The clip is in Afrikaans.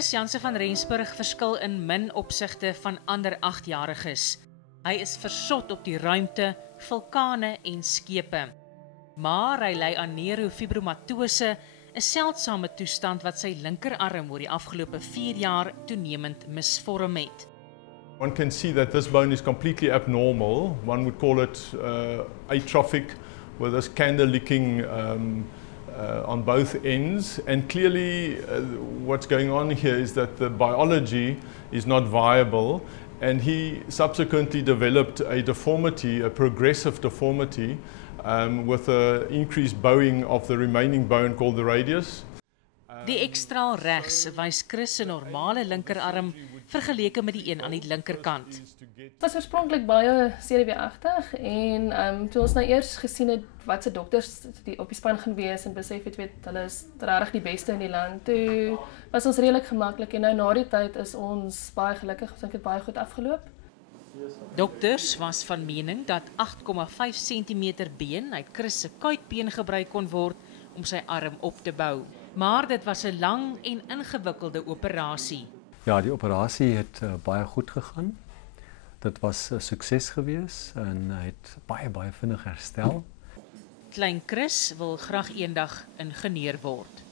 Chris Jansen van Rensburg verskil in min opsigte van ander 8-jariges. Hy is versot op die ruimte, vulkane en skepe. Maar hy ly aan neurofibromatose, 'n seldsame toestand wat sy linkerarm oor die afgelope 4 jaar toenemend misvorm het. One can see that this bone is completely abnormal. One would call it atrophic, with this candle-licking on both ends. And clearly what's going on here is that the biology is not viable, and he subsequently developed a deformity, a progressive deformity, with an increased bowing of the remaining bone called the radius. Die ekstraal regs wys Chris se normale linkerarm vergeleke met die een aan die linkerkant. Het was oorspronklik baie senuweeagtig en toe ons nou eers gesien het wat se dokters op die span gaan wees en besef het hulle is regtig die beste in die land, toe was ons redelik gemaklik en nou na die tyd is ons baie gelukkig, ons dink dit baie goed afgeloop. Dokters was van mening dat 8,5 cm been uit Chris se kuitbeen gebruik kon word om sy arm op te bou. Maar dit was 'n lang en ingewikkelde operasie. Ja, die operasie het baie goed gegaan. Dit was 'n sukses gewees en hy het baie vinnig herstel. Klein Chris wil graag eendag ingenieur word.